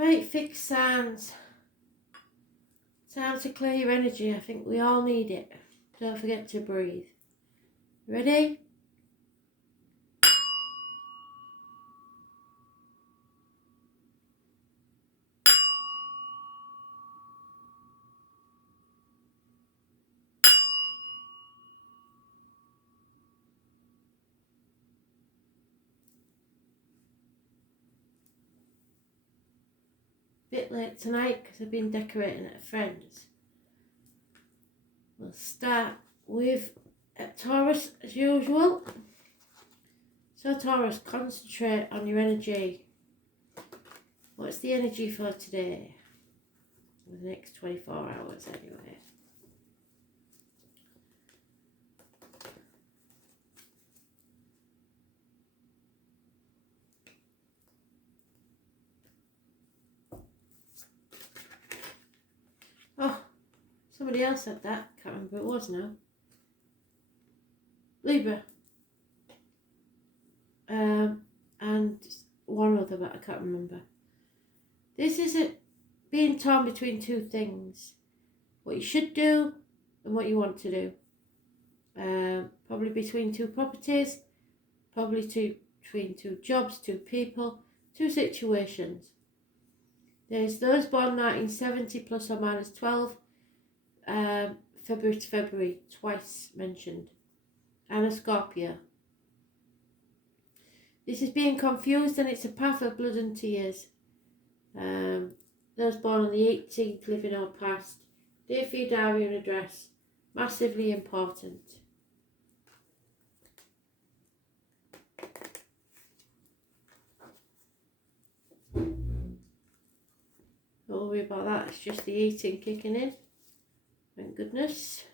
Right, fixed signs. Time to clear your energy. I think we all need it. Don't forget to breathe. Ready? Bit late tonight because I've been decorating at a friend's. We'll start with Taurus as usual. So Taurus, concentrate on your energy. What's the energy for today? For the next 24 hours anyway. Oh, somebody else said that. Can't remember who it was now. Libra. And one other, but I can't remember. This is it, being torn between two things. What you should do and what you want to do. Probably between two properties. Probably between two jobs, two people, two situations. There's those born 1970 plus or minus 12, February to February, twice mentioned, and a Scorpio. This is being confused and it's a path of blood and tears. Those born on the 18th, living or past, dear for your diary and address, massively important. Don't worry about that, it's just the eating kicking in. Thank goodness.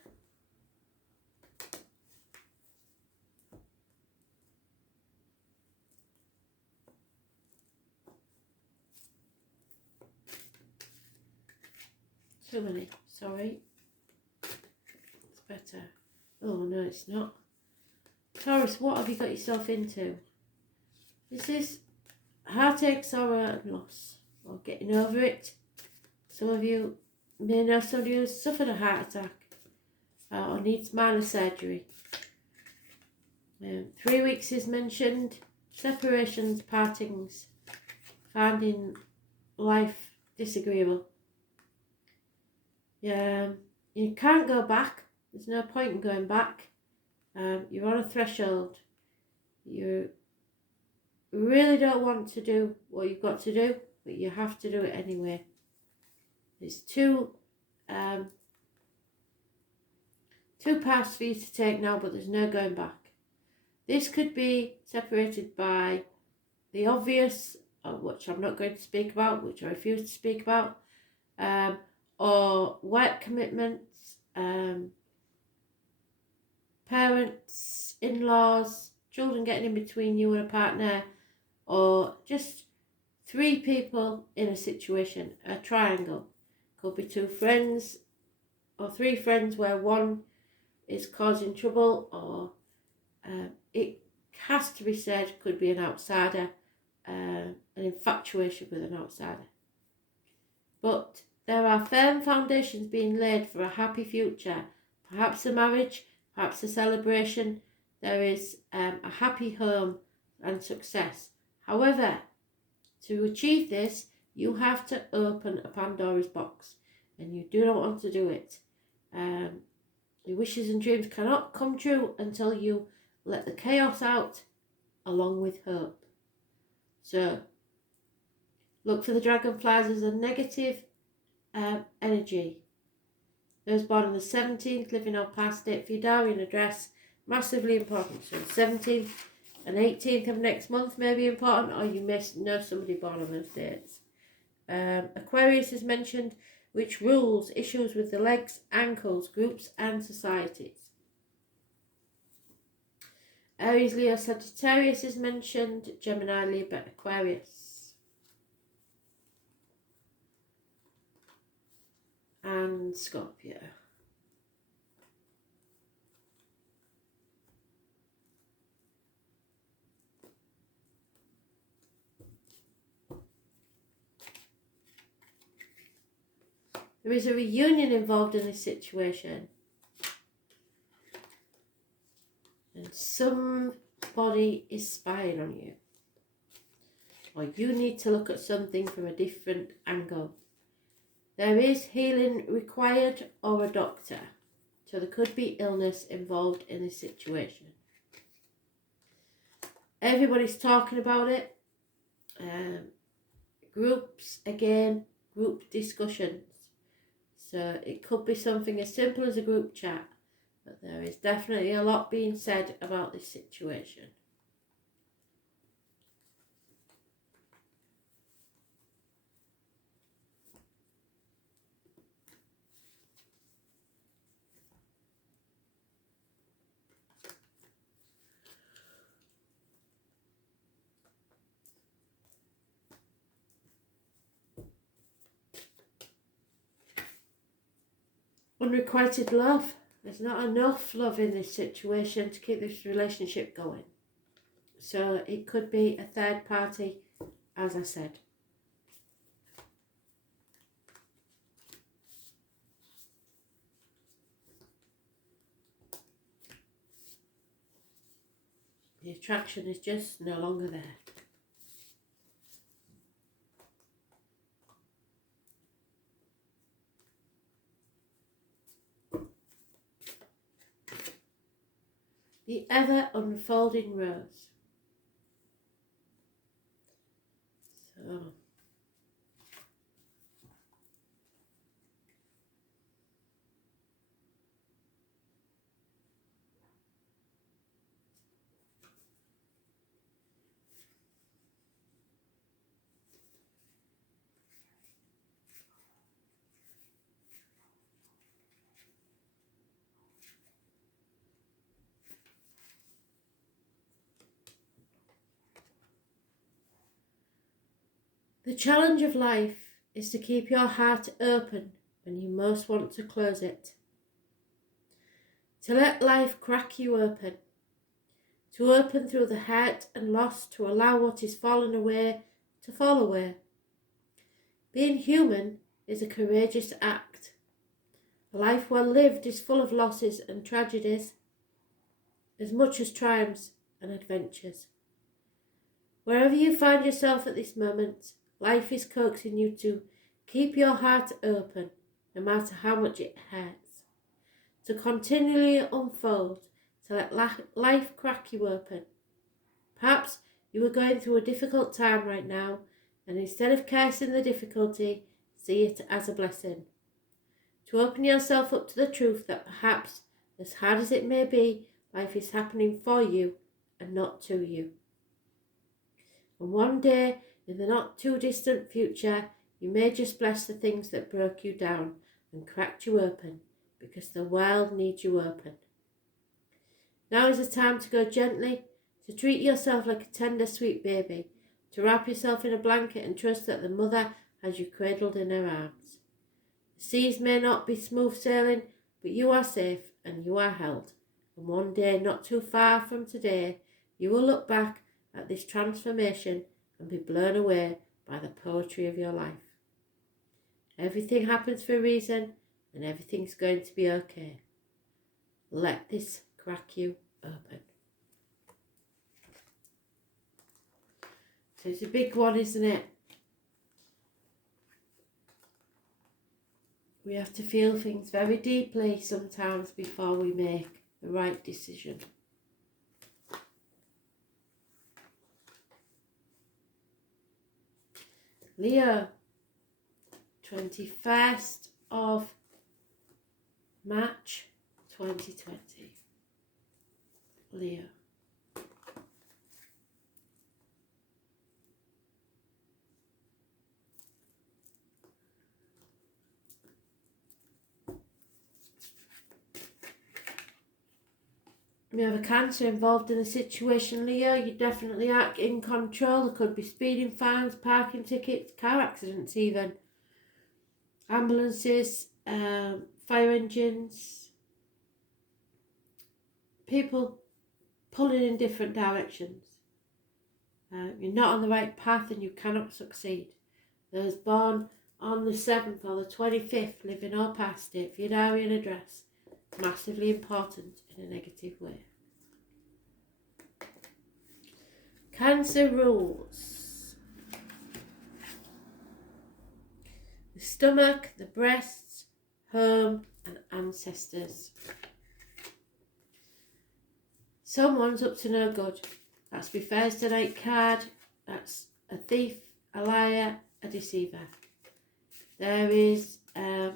Too many, sorry. It's better. Oh no, it's not. Taurus, what have you got yourself into? This is heartache, sorrow and loss, or getting over it. Some of you may know somebody who's suffered a heart attack or needs minor surgery. 3 weeks is mentioned. Separations, partings, finding life disagreeable. You can't go back. There's no point in going back. You're on a threshold. You really don't want to do what you've got to do, but you have to do it anyway. There's two paths for you to take now, but there's no going back. This could be separated by the obvious, which I'm not going to speak about, which I refuse to speak about, or work commitments, parents, in-laws, children getting in between you and a partner, or just three people in a situation, a triangle. Could be two friends or three friends where one is causing trouble, or it has to be said, could be an outsider, an infatuation with an outsider. But there are firm foundations being laid for a happy future, perhaps a marriage, perhaps a celebration. There is a happy home and success. However, to achieve this, you have to open a Pandora's box, and you do not want to do it. Your wishes and dreams cannot come true until you let the chaos out along with hope. So, look for the dragonflies as a negative energy. Those born on the 17th, living or past, date for your diary and address, massively important. So, the 17th and 18th of next month may be important, or you may know somebody born on those dates. Aquarius is mentioned, which rules issues with the legs, ankles, groups and societies. Aries, Leo, Sagittarius is mentioned, Gemini, Libra, Aquarius. And Scorpio. There is a reunion involved in this situation. And somebody is spying on you. Or you need to look at something from a different angle. There is healing required or a doctor. So there could be illness involved in this situation. Everybody's talking about it. Groups, again, group discussions. So it could be something as simple as a group chat. But there is definitely a lot being said about this situation. Unrequited love. There's not enough love in this situation to keep this relationship going. So it could be a third party, as I said. The attraction is just no longer there. The ever unfolding rose. So the challenge of life is to keep your heart open when you most want to close it. To let life crack you open. To open through the hurt and loss, to allow what is fallen away to fall away. Being human is a courageous act. A life well lived is full of losses and tragedies, as much as triumphs and adventures. Wherever you find yourself at this moment, life is coaxing you to keep your heart open, no matter how much it hurts. To continually unfold, to let life crack you open. Perhaps you are going through a difficult time right now, and instead of cursing the difficulty, see it as a blessing. To open yourself up to the truth that perhaps, as hard as it may be, life is happening for you and not to you. And one day, in the not too distant future, you may just bless the things that broke you down and cracked you open, because the world needs you open. Now is the time to go gently, to treat yourself like a tender, sweet baby, to wrap yourself in a blanket and trust that the mother has you cradled in her arms. The seas may not be smooth sailing, but you are safe and you are held. And one day, not too far from today, you will look back at this transformation and be blown away by the poetry of your life. Everything happens for a reason, and everything's going to be okay. Let this crack you open. So it's a big one, isn't it? We have to feel things very deeply sometimes before we make the right decision. Leo, 21st of March 2020. Leo. You have a Cancer involved in a situation, Leo. You definitely aren't in control. There could be speeding fines, parking tickets, car accidents even. Ambulances, fire engines. People pulling in different directions. You're not on the right path and you cannot succeed. Those born on the 7th or the 25th, living or past it, for your diary and address, massively important in a negative way. Cancer rules the stomach, the breasts, home and ancestors. Someone's up to no good. That's my Thursday night card. That's a thief, a liar, a deceiver. There is a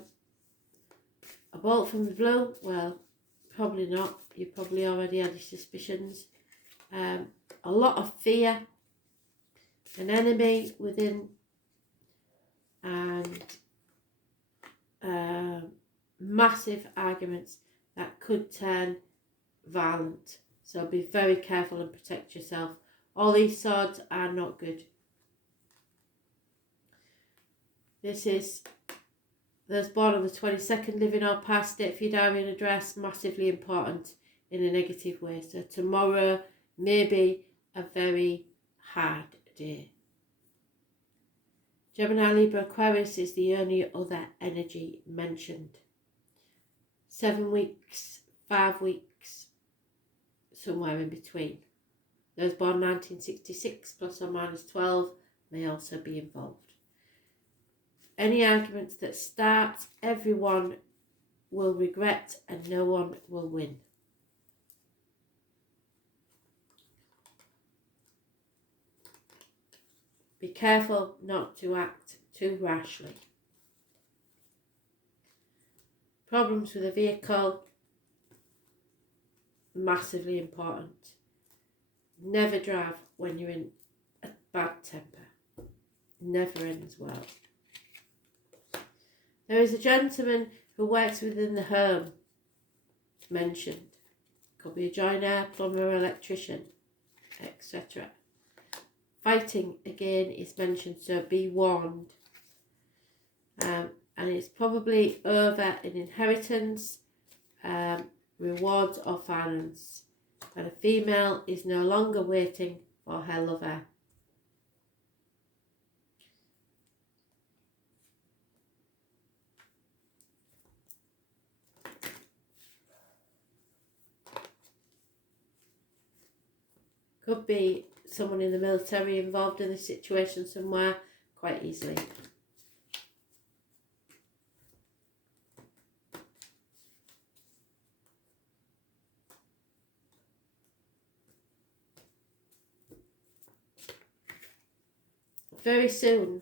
bolt from the blue. Well, probably not. You probably already had your suspicions. A lot of fear, an enemy within, and massive arguments that could turn violent. So be very careful and protect yourself. All these swords are not good. This is those born on the 22nd, living or past it, for your diary and address, massively important in a negative way. So tomorrow may be a very hard day. Gemini, Libra, Aquarius is the only other energy mentioned. 7 weeks, 5 weeks, somewhere in between. Those born 1966 plus or minus 12 may also be involved. Any arguments that start, everyone will regret and no one will win. Be careful not to act too rashly. Problems with a vehicle, massively important. Never drive when you're in a bad temper. Never ends well. There is a gentleman who works within the home mentioned. Could be a joiner, plumber, electrician, etc. Fighting again is mentioned, so be warned. And it's probably over in inheritance, rewards or finance. And a female is no longer waiting for her lover. Could be someone in the military involved in this situation somewhere, quite easily. Very soon.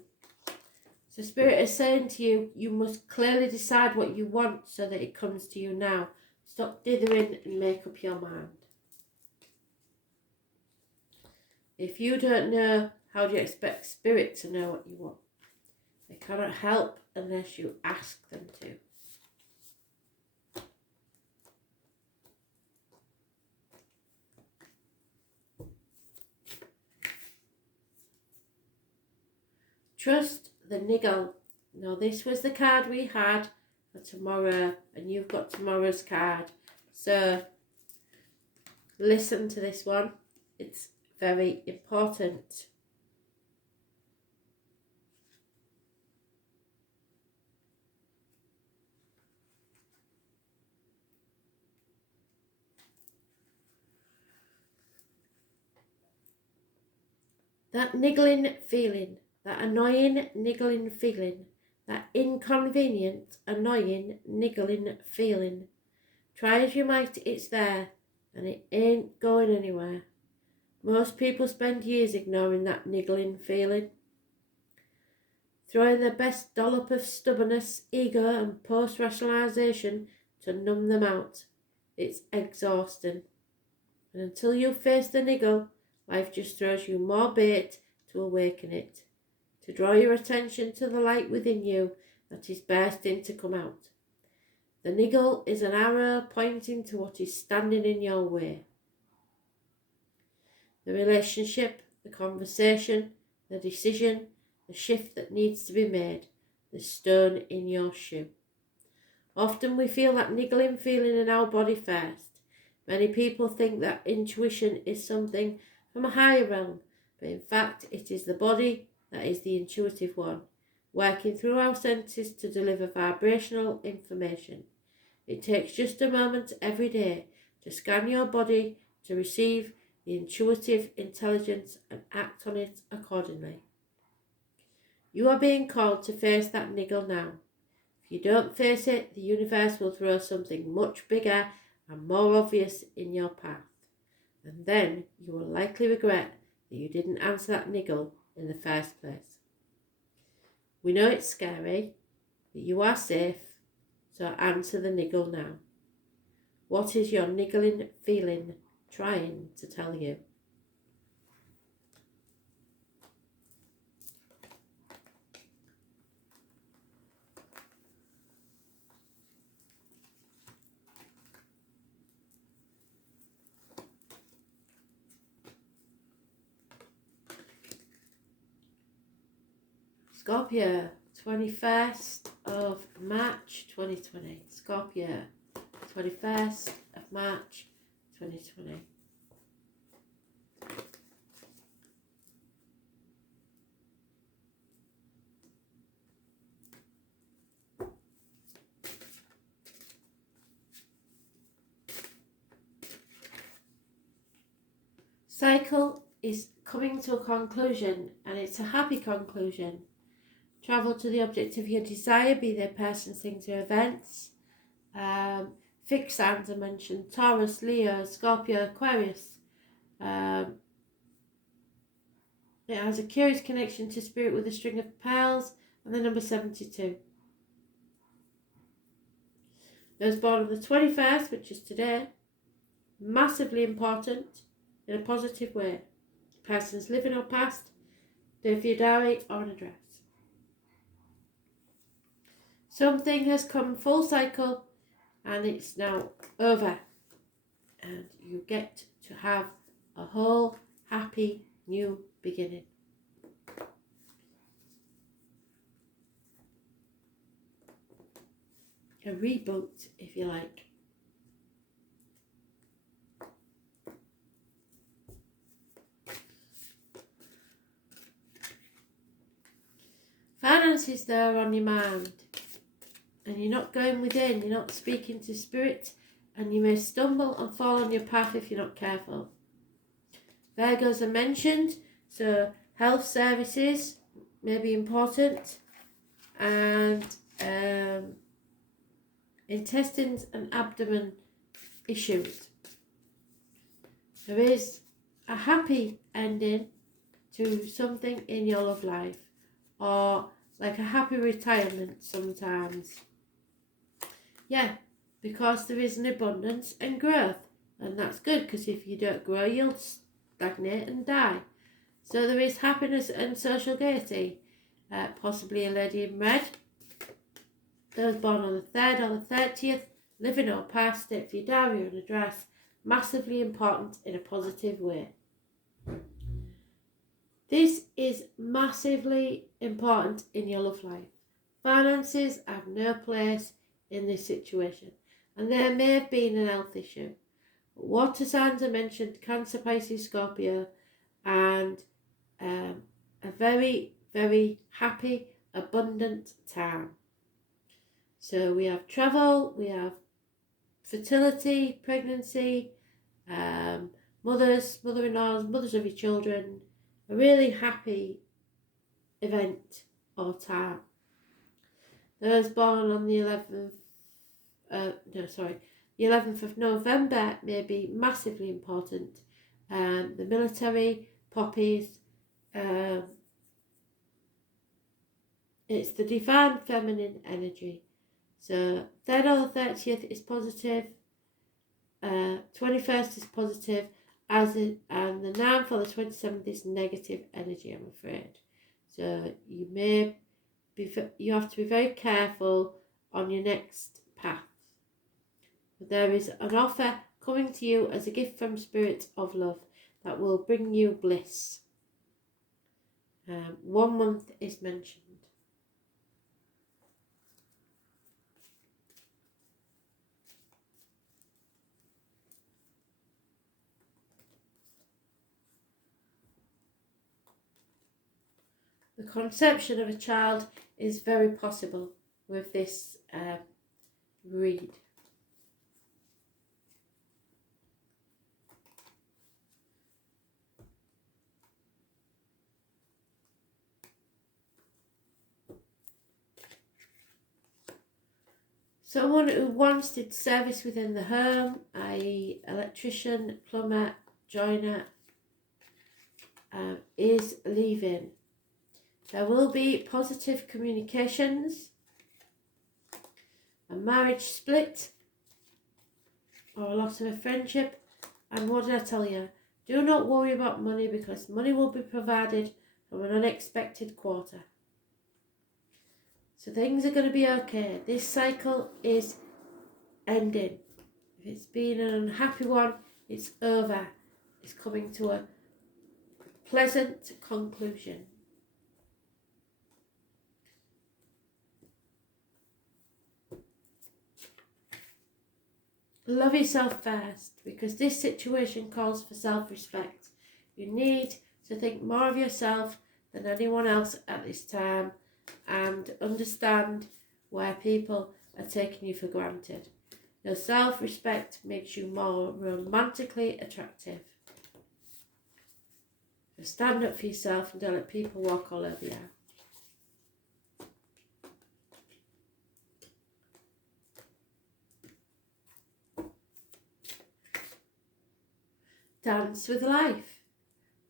So Spirit is saying to you, you must clearly decide what you want so that it comes to you now. Stop dithering and make up your mind. If you don't know, how do you expect Spirit to know what you want? They cannot help unless you ask them to. Trust the niggle. Now this was the card we had for tomorrow, and you've got tomorrow's card. So listen to this one. It's very important. That niggling feeling, that annoying niggling feeling, that inconvenient, annoying niggling feeling. Try as you might, it's there, and it ain't going anywhere. Most people spend years ignoring that niggling feeling, throwing their best dollop of stubbornness, ego and post-rationalisation to numb them out. It's exhausting. And until you face the niggle, life just throws you more bait to awaken it, to draw your attention to the light within you that is bursting to come out. The niggle is an arrow pointing to what is standing in your way. The relationship, the conversation, the decision, the shift that needs to be made, the stone in your shoe. Often we feel that niggling feeling in our body first. Many people think that intuition is something from a higher realm, but in fact it is the body that is the intuitive one. working through our senses to deliver vibrational information. It takes just a moment every day to scan your body to receive the intuitive intelligence and act on it accordingly. You are being called to face that niggle now. If you don't face it, the universe will throw something much bigger and more obvious in your path. And then you will likely regret that you didn't answer that niggle in the first place. We know it's scary, but you are safe, so answer the niggle now. What is your niggling feeling trying to tell you? Scorpio, 21st of March 2020. Scorpio, 21st of March 2020. Cycle is coming to a conclusion, and it's a happy conclusion. Travel to the object of your desire, be they persons, things, or events. Fixed signs are mentioned: Taurus, Leo, Scorpio, Aquarius. It has a curious connection to spirit with a string of pearls and the number 72. Those born on the 21st, which is today, massively important in a positive way. Persons living or past, do for your diary or an address. Something has come full cycle and it's now over. And you get to have a whole happy new beginning. A reboot, if you like. Finances there on your mind. And you're not going within, you're not speaking to spirit, and you may stumble and fall on your path if you're not careful. Virgos are mentioned, so health services may be important, and intestines and abdomen issues. There is a happy ending to something in your love life, or like a happy retirement sometimes. Yeah, because there is an abundance and growth, and that's good, because if you don't grow, you'll stagnate and die. So there is happiness and social gaiety. Possibly a lady in red. Those born on the 3rd or the 30th, living or past, it for your diary or an address, massively important in a positive way. This is massively important in your love life. Finances have no place in this situation, and there may have been an health issue. Water signs are mentioned: Cancer, Pisces, Scorpio, and a very, very happy, abundant time. So we have travel, we have fertility, pregnancy, mothers, mother-in-laws, mothers of your children, a really happy event or time. Those born on the 11th of November may be massively important. The military, poppies, it's the divine feminine energy. So 3rd or the 30th is positive, 21st is positive, and the 9th or the 27th is negative energy, I'm afraid. So you have to be very careful on your next path. But there is an offer coming to you as a gift from Spirit of Love that will bring you bliss. 1 month is mentioned. The conception of a child is very possible with this read. Someone who once did service within the home, i.e. electrician, plumber, joiner, is leaving. There will be positive communications, a marriage split, or a loss of a friendship. And what did I tell you? Do not worry about money, because money will be provided from an unexpected quarter. So things are going to be okay. This cycle is ending. If it's been an unhappy one, it's over. It's coming to a pleasant conclusion. Love yourself first, because this situation calls for self-respect. You need to think more of yourself than anyone else at this time, and understand where people are taking you for granted. Your self-respect makes you more romantically attractive. So stand up for yourself and don't let people walk all over you. Dance with life.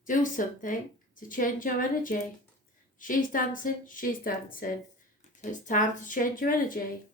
Do something to change your energy. She's dancing, she's dancing. So it's time to change your energy.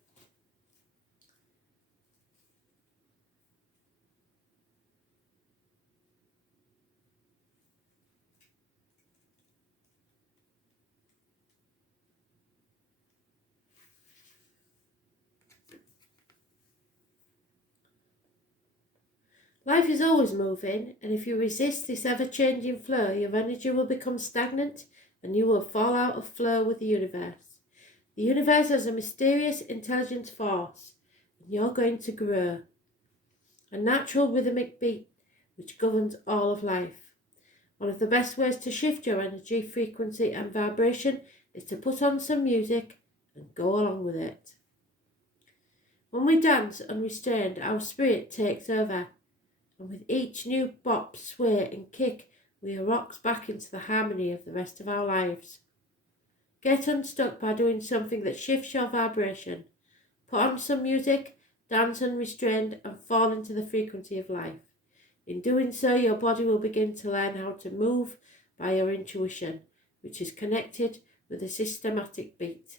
Life is always moving, and if you resist this ever-changing flow, your energy will become stagnant and you will fall out of flow with the universe. The universe has a mysterious, intelligent force, and you're going to grow. A natural rhythmic beat which governs all of life. One of the best ways to shift your energy, frequency and vibration is to put on some music and go along with it. When we dance unrestrained, our spirit takes over. And with each new bop, sway and kick, we are rocked back into the harmony of the rest of our lives. Get unstuck by doing something that shifts your vibration. Put on some music, dance unrestrained and fall into the frequency of life. In doing so, your body will begin to learn how to move by your intuition, which is connected with a systematic beat.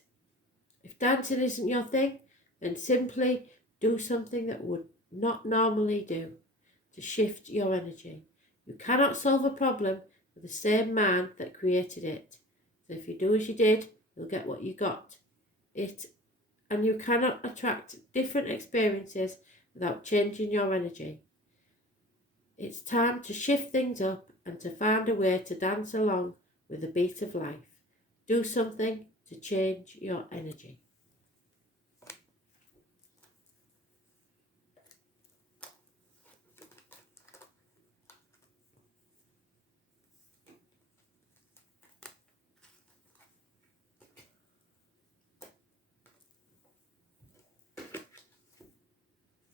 If dancing isn't your thing, then simply do something that would not normally do to shift your energy. You cannot solve a problem with the same man that created it. So if you do as you did, you'll get what you got. And you cannot attract different experiences without changing your energy. It's time to shift things up and to find a way to dance along with the beat of life. Do something to change your energy.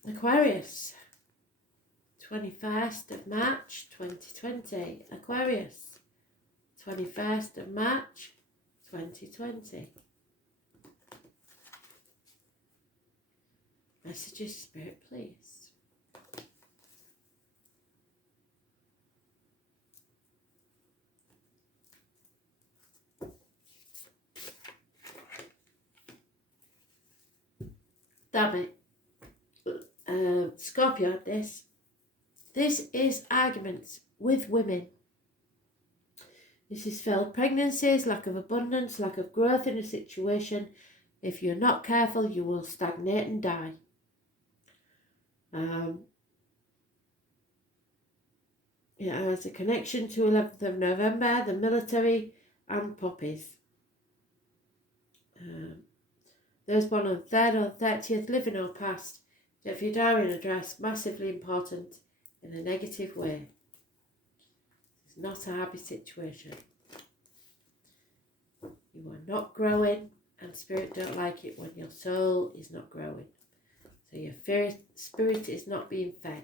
Aquarius, 21st of March 2020. Aquarius, 21st of March 2020. Messages, Spirit, please. Damn it. Scorpio, this is arguments with women. This is failed pregnancies, lack of abundance, lack of growth in a situation. If you're not careful, you will stagnate and die. It has a connection to 11th of November, the military and puppies. Those born on 3rd or 30th, living or past. So if your diary address, massively important in a negative way. It's not a happy situation. You are not growing, and Spirit don't like it when your soul is not growing. So your spirit is not being fed.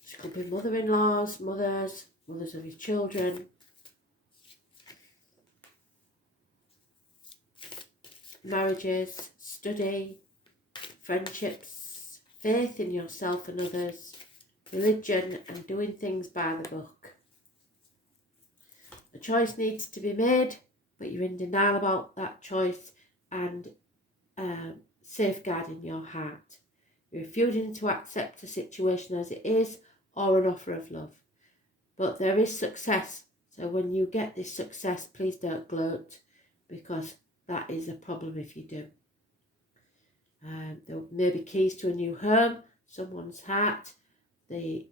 This could be mother-in-laws, mothers of your children. Marriages, study, friendships, faith in yourself and others, religion, and doing things by the book. A choice needs to be made, but you're in denial about that choice and safeguarding your heart. You're refusing to accept a situation as it is or an offer of love. But there is success. So when you get this success, please don't gloat, because that is a problem if you do. There may be keys to a new home, someone's heart, the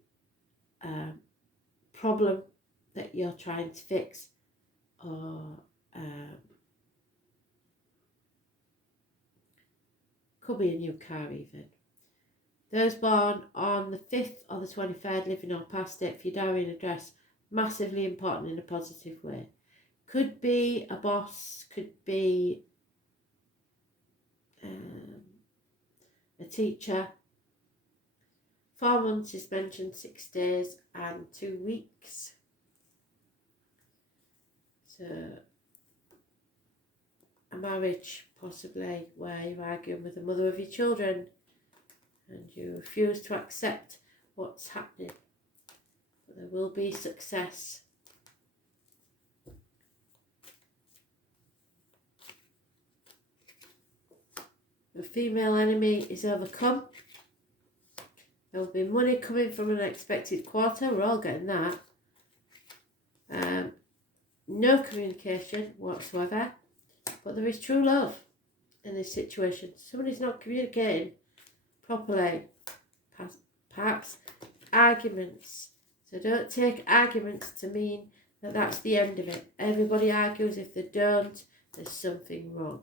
problem that you're trying to fix, or could be a new car even. Those born on the 5th or the 23rd, living or past it, for your diary and address, massively important in a positive way. Could be a boss, could be a teacher. 4 months is mentioned, 6 days and 2 weeks. So a marriage possibly where you're arguing with the mother of your children and you refuse to accept what's happening. But there will be success. The female enemy is overcome. There will be money coming from an unexpected quarter. We're all getting that. No communication whatsoever. But there is true love in this situation. Somebody's not communicating properly. Perhaps arguments. So don't take arguments to mean that that's the end of it. Everybody argues. If they don't, there's something wrong.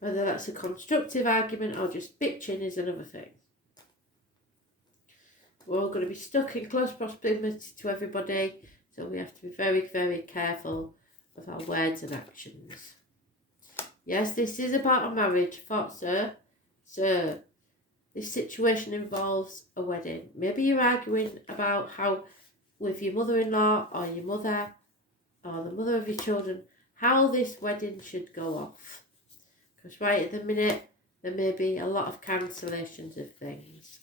Whether that's a constructive argument or just bitching is another thing. We're all going to be stuck in close proximity to everybody, so we have to be very, very careful of our words and actions. Yes, this is about a marriage, thought so. So, this situation involves a wedding. Maybe you're arguing about how, with your mother-in-law or your mother or the mother of your children, how this wedding should go off. Because right at the minute, there may be a lot of cancellations of things.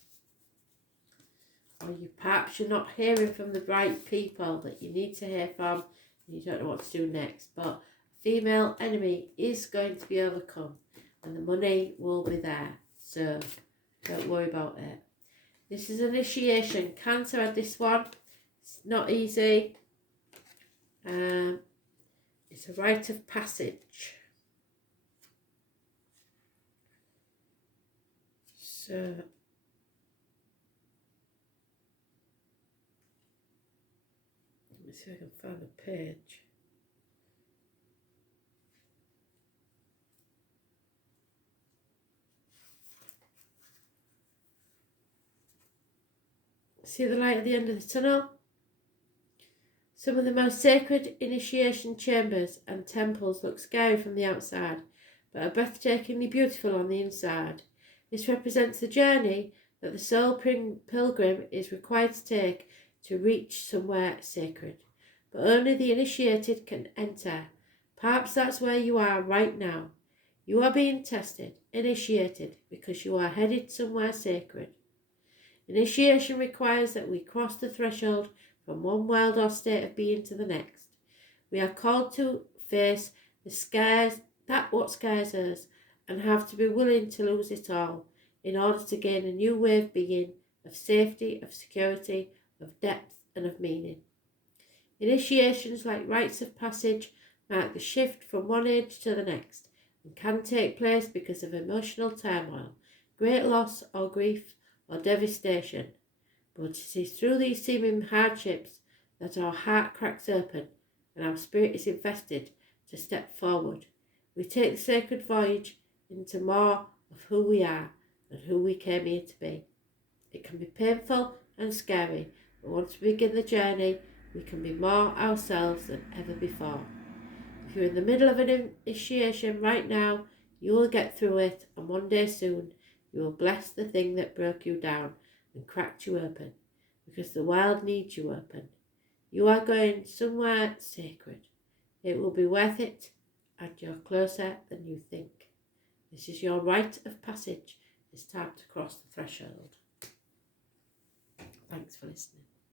Or perhaps you're not hearing from the right people that you need to hear from, and you don't know what to do next. But female enemy is going to be overcome, and the money will be there. So don't worry about it. This is initiation. Cancer had this one. It's not easy. It's a rite of passage. So, let me see if I can find the page. See the light at the end of the tunnel? Some of the most sacred initiation chambers and temples look scary from the outside, but are breathtakingly beautiful on the inside. This represents the journey that the soul pilgrim is required to take to reach somewhere sacred. But only the initiated can enter. Perhaps that's where you are right now. You are being tested, initiated, because you are headed somewhere sacred. Initiation requires that we cross the threshold from one world or state of being to the next. We are called to face what scares us, and have to be willing to lose it all in order to gain a new way of being, of safety, of security, of depth and of meaning. Initiations, like rites of passage, mark the shift from one age to the next and can take place because of emotional turmoil, great loss or grief or devastation. But it is through these seeming hardships that our heart cracks open and our spirit is invested to step forward. We take the sacred voyage into more of who we are, and who we came here to be. It can be painful and scary, but once we begin the journey, we can be more ourselves than ever before. If you're in the middle of an initiation right now, you will get through it, and one day soon, you will bless the thing that broke you down and cracked you open, because the world needs you open. You are going somewhere sacred. It will be worth it, and you're closer than you think. This is your rite of passage. It's time to cross the threshold. Thanks for listening.